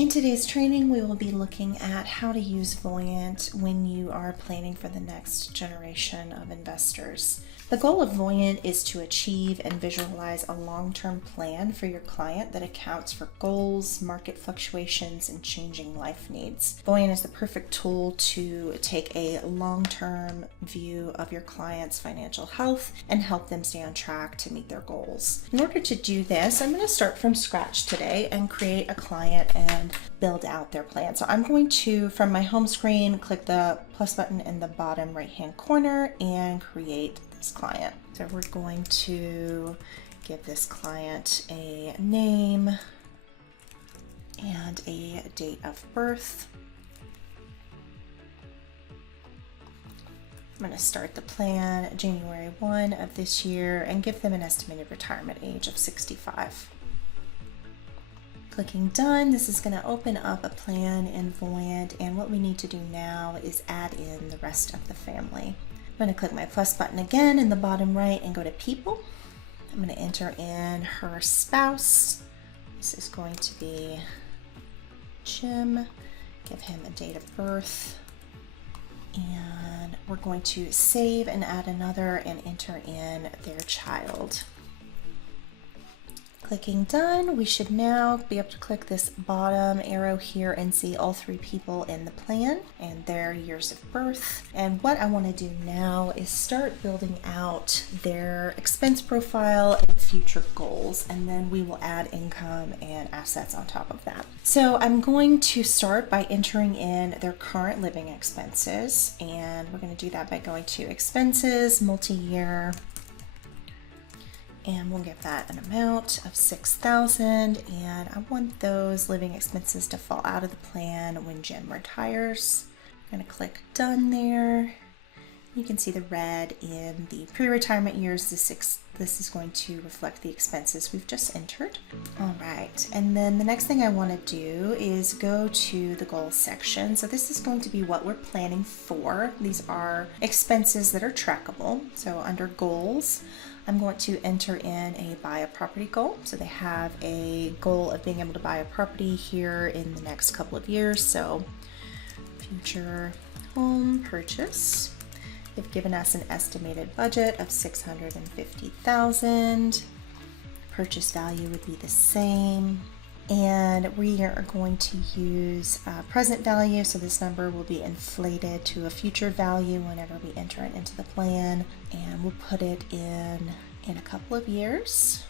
In today's training, we will be looking at how to use Voyant when you are planning for the next generation of investors. The goal of Voyant is to achieve and visualize a long-term plan for your client that accounts for goals, market fluctuations, and changing life needs. Voyant is the perfect tool to take a long-term view of your client's financial health and help them stay on track to meet their goals. In order to do this, I'm going to start from scratch today and create a client and build out their plan. So I'm going to, from my home screen, click the plus button in the bottom right-hand corner and create this client. So we're going to give this client a name and a date of birth. I'm going to start the plan January 1 of this year and give them an estimated retirement age of 65. Clicking done, this is going to open up a plan in Voyant, and what we need to do now is add in the rest of the family. I'm going to click my plus button again in the bottom right and go to people. I'm going to enter in her spouse. This is going to be Jim. Give him a date of birth. And we're going to save and add another and enter in their child. Clicking done, we should now be able to click this bottom arrow here and see all three people in the plan and their years of birth. And what I want to do now is start building out their expense profile and future goals, and then we will add income and assets on top of that. So I'm going to start by entering in their current living expenses, and we're going to do that by going to expenses, multi-year, and we'll give that an amount of $6,000, and I want those living expenses to fall out of the plan when Jim retires. I'm going to click done there. You can see the red in the pre-retirement years. This is going to reflect the expenses we've just entered. All right, and then the next thing I want to do is go to the goals section. So this is going to be what we're planning for. These are expenses that are trackable. So under goals, I'm going to enter in a buy a property goal. So they have a goal of being able to buy a property here in the next couple of years. So future home purchase. They've given us an estimated budget of $650,000. Purchase value would be the same. And we are going to use present value, so this number will be inflated to a future value whenever we enter it into the plan, and we'll put it in a couple of years.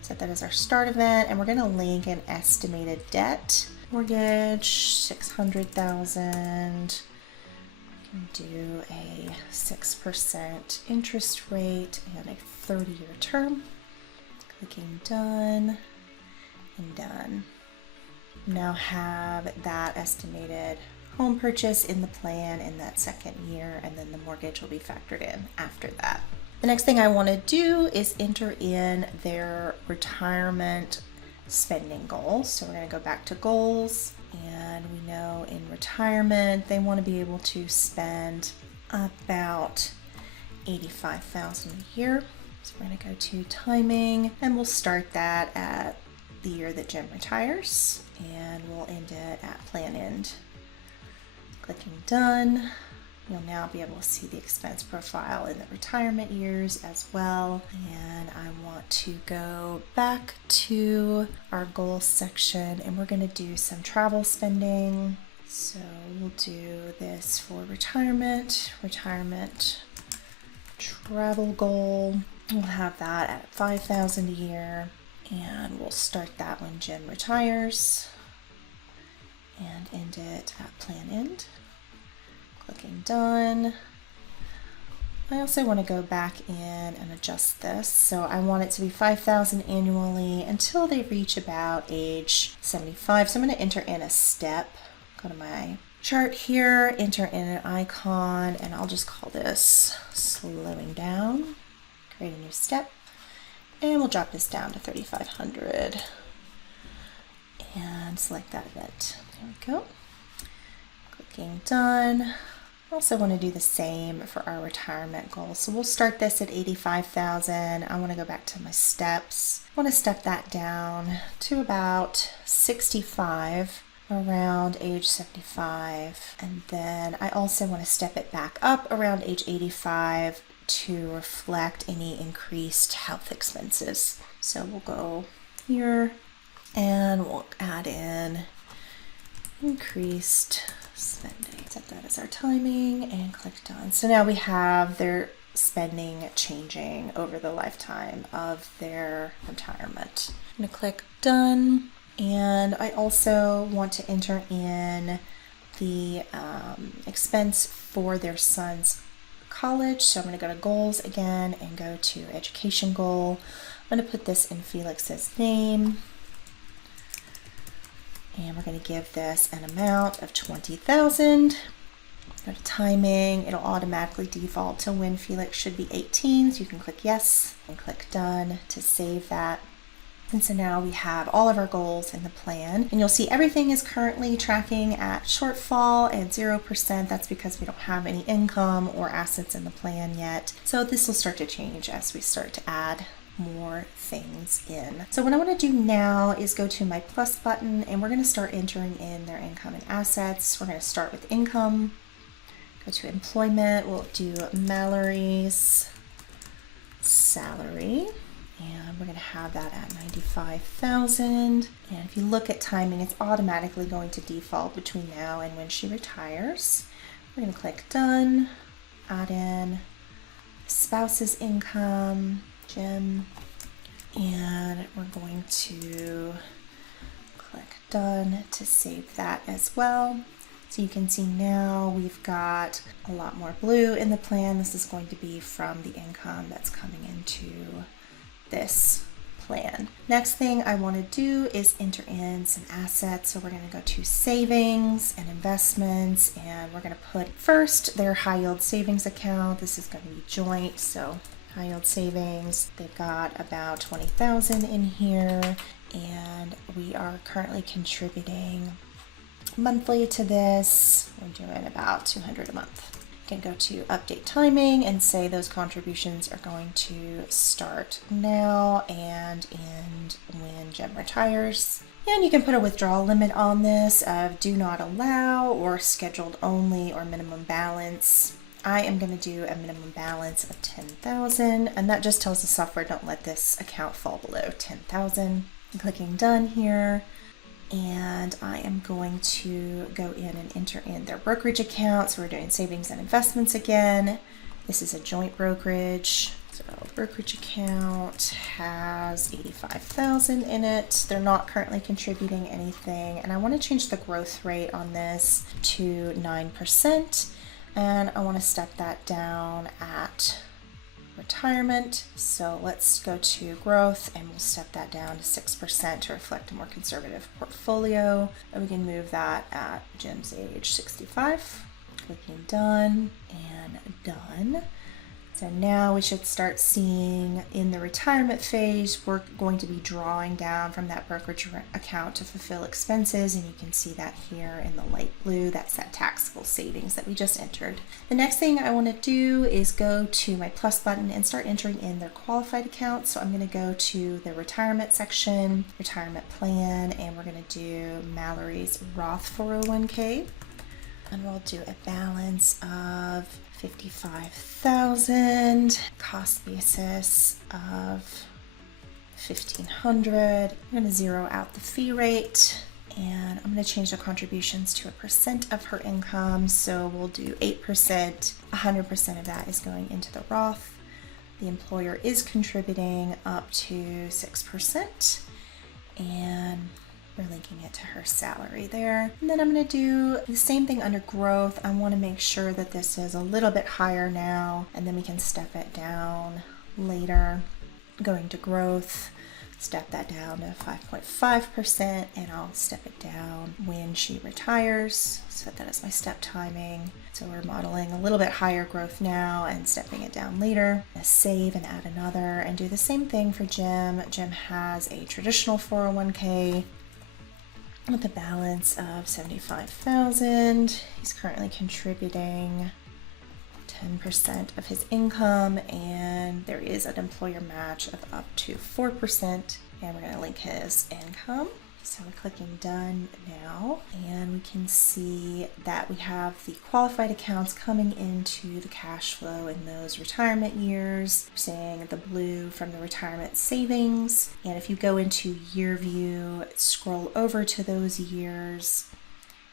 Set that as our start event, and we're going to link an estimated debt. Mortgage, $600,000. Do a 6% interest rate and a 30-year term. Clicking done. And done. Now have that estimated home purchase in the plan in that second year, and then the mortgage will be factored in after that. The next thing I want to do is enter in their retirement spending goals. So we're going to go back to goals, and we know in retirement they want to be able to spend about $85,000 a year. So we're going to go to timing, and we'll start that at the year that Jim retires, and we'll end it at plan end. Clicking done. You'll now be able to see the expense profile in the retirement years as well. And I want to go back to our goals section, and we're going to do some travel spending. So we'll do this for retirement travel goal. We'll have that at $5,000 a year. And we'll start that when Jim retires and end it at plan end. Clicking done. I also want to go back in and adjust this. So I want it to be $5,000 annually until they reach about age 75. So I'm going to enter in a step. Go to my chart here, enter in an icon, and I'll just call this slowing down. Create a new step. And we'll drop this down to 3,500 and select that event. There we go. Clicking done. Also want to do the same for our retirement goal. So we'll start this at 85,000. I want to go back to my steps. I want to step that down to about 65 around age 75. And then I also want to step it back up around age 85 to reflect any increased health expenses. So we'll go here and we'll add in increased spending. Set that as our timing and click done. So now we have their spending changing over the lifetime of their retirement. I'm going to click done, and I also want to enter in the expense for their son's college. So I'm going to go to goals again and go to education goal. I'm going to put this in Felix's name, and we're going to give this an amount of $20,000. Go to timing. It'll automatically default to when Felix should be 18. So you can click yes and click done to save that. And so now we have all of our goals in the plan, and you'll see everything is currently tracking at shortfall and 0%. That's because we don't have any income or assets in the plan yet. So this will start to change as we start to add more things in. So what I want to do now is go to my plus button, and we're going to start entering in their income and assets. We're going to start with income, go to employment, we'll do Mallory's salary, and we're going to have that at $95,000. And if you look at timing, it's automatically going to default between now and when she retires. We're going to click done, add in spouse's income, Jim, and we're going to click done to save that as well. So you can see now we've got a lot more blue in the plan. This is going to be from the income that's coming into this plan. Next thing I want to do is enter in some assets. So we're going to go to savings and investments, and we're going to put first their high yield savings account. This is going to be joint, so high yield savings. They've got about 20,000 in here, and we are currently contributing monthly to this. We're doing about $200 a month. You can go to update timing and say those contributions are going to start now and end when Jem retires. And you can put a withdrawal limit on this of do not allow or scheduled only or minimum balance. I am going to do a minimum balance of 10,000, and that just tells the software don't let this account fall below 10,000. I'm clicking done here, and I am going to go in and enter in their brokerage account. So we're doing savings and investments again. This is a joint brokerage. So the brokerage account has 85,000 in it. They're not currently contributing anything, and I want to change the growth rate on this to 9. And I want to step that down at retirement. So let's go to growth, and we'll step that down to 6% to reflect a more conservative portfolio. And we can move that at Jim's age 65. Clicking done and done. So now we should start seeing in the retirement phase, we're going to be drawing down from that brokerage account to fulfill expenses. And you can see that here in the light blue. That's that taxable savings that we just entered. The next thing I want to do is go to my plus button and start entering in their qualified accounts. So I'm going to go to the retirement section, retirement plan, and we're going to do Mallory's Roth 401k. And we'll do a balance of 55,000, cost basis of 1,500. I'm going to zero out the fee rate, and I'm going to change the contributions to a percent of her income. So we'll do 8%. 100% of that is going into the Roth. The employer is contributing up to 6%, and we're linking it to her salary there. And then I'm going to do the same thing under growth. I want to make sure that this is a little bit higher now, and then we can step it down later. Going to growth, step that down to 5.5%, and I'll step it down when she retires. Set that as my step timing. So we're modeling a little bit higher growth now and stepping it down later. Save and add another, and do the same thing for Jim. Jim has a traditional 401k with a balance of 75,000. He's currently contributing 10% of his income, and there is an employer match of up to 4%. And we're going to link his income. So we're clicking done now, and we can see that we have the qualified accounts coming into the cash flow in those retirement years. We're seeing the blue from the retirement savings. And if you go into year view, scroll over to those years,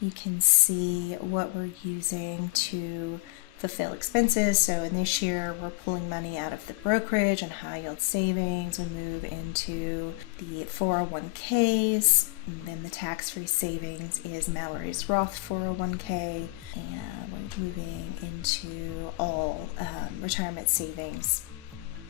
you can see what we're using to fulfill expenses. So in this year, we're pulling money out of the brokerage and high yield savings. We move into the 401ks, and then the tax-free savings is Mallory's Roth 401k, and we're moving into all retirement savings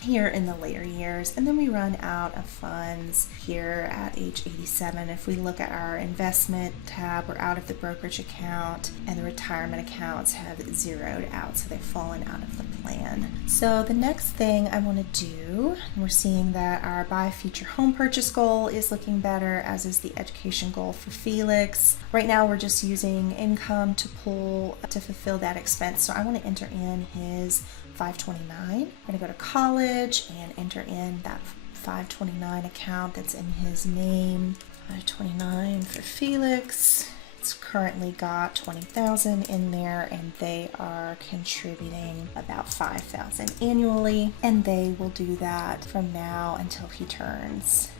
here in the later years. And then we run out of funds here at age 87. If we look at our investment tab, we're out of the brokerage account, and the retirement accounts have zeroed out, so they've fallen out of the plan. So the next thing I want to do, we're seeing that our buy future home purchase goal is looking better, as is the education goal for Felix. Right now we're just using income to fulfill that expense. So I want to enter in his 529. We're going to go to college and enter in that 529 account that's in his name. 529 for Felix. It's currently got 20,000 in there, and they are contributing about 5,000 annually, and they will do that from now until he turns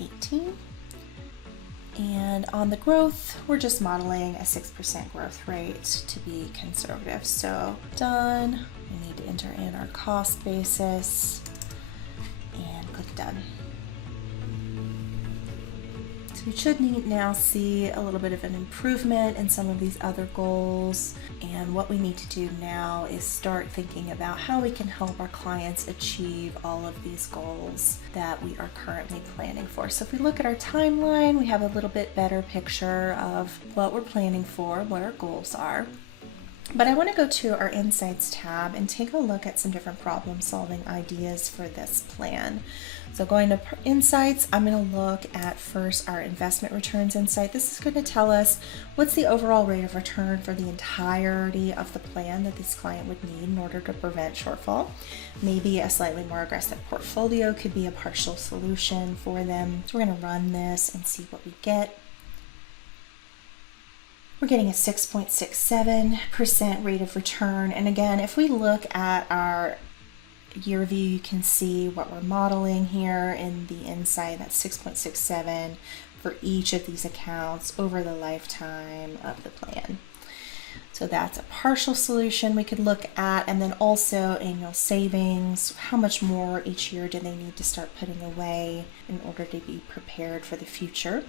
18. And on the growth, we're just modeling a 6% growth rate to be conservative. So done. We need to enter in our cost basis and click done. So we should now see a little bit of an improvement in some of these other goals. And what we need to do now is start thinking about how we can help our clients achieve all of these goals that we are currently planning for. So if we look at our timeline, we have a little bit better picture of what we're planning for, what our goals are. But I want to go to our Insights tab and take a look at some different problem solving ideas for this plan. So going to Insights, I'm going to look at first our investment returns insight. This is going to tell us what's the overall rate of return for the entirety of the plan that this client would need in order to prevent shortfall. Maybe a slightly more aggressive portfolio could be a partial solution for them. So we're going to run this and see what we get. We're getting a 6.67% rate of return. And again, if we look at our year view, you can see what we're modeling here in the insight. That's 6.67 for each of these accounts over the lifetime of the plan. So that's a partial solution we could look at. And then also annual savings. How much more each year do they need to start putting away in order to be prepared for the future?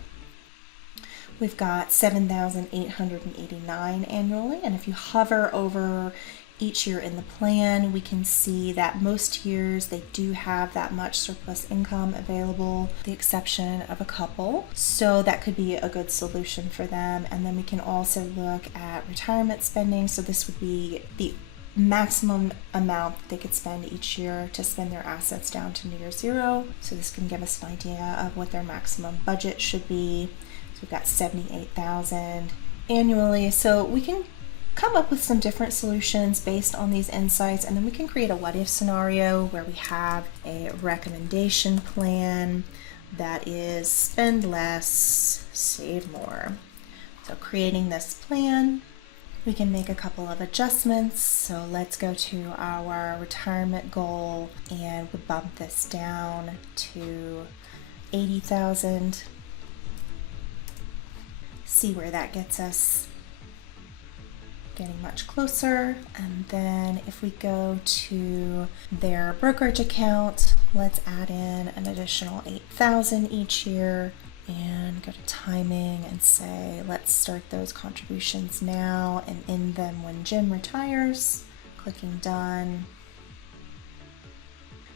We've got 7,889 annually, and if you hover over each year in the plan, we can see that most years they do have that much surplus income available, with the exception of a couple. So that could be a good solution for them. And then we can also look at retirement spending. So this would be the maximum amount that they could spend each year to spend their assets down to near zero. So this can give us an idea of what their maximum budget should be. We've got 78,000 annually. So we can come up with some different solutions based on these insights, and then we can create a what if scenario where we have a recommendation plan that is spend less, save more. So creating this plan, we can make a couple of adjustments. So let's go to our retirement goal and we'll bump this down to 80,000. See where that gets us. Getting much closer. And then if we go to their brokerage account, let's add in an additional 8,000 each year and go to timing and say let's start those contributions now and end them when Jim retires. Clicking done.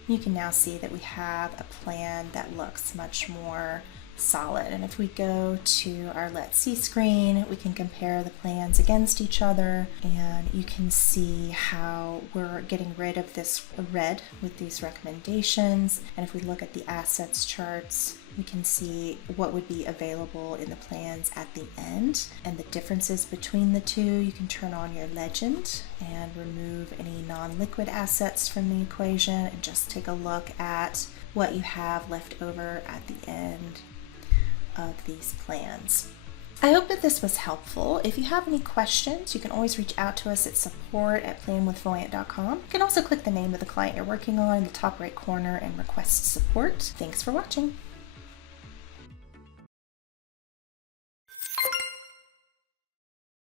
You can now see that we have a plan that looks much more solid. And if we go to our Let's See screen, we can compare the plans against each other, and you can see how we're getting rid of this red with these recommendations. And if we look at the assets charts, we can see what would be available in the plans at the end and the differences between the two. You can turn on your legend and remove any non-liquid assets from the equation and just take a look at what you have left over at the end of these plans. I hope that this was helpful. If you have any questions, you can always reach out to us at support@planwithvoyant.com. You can also click the name of the client you're working on in the top right corner and request support. Thanks for watching.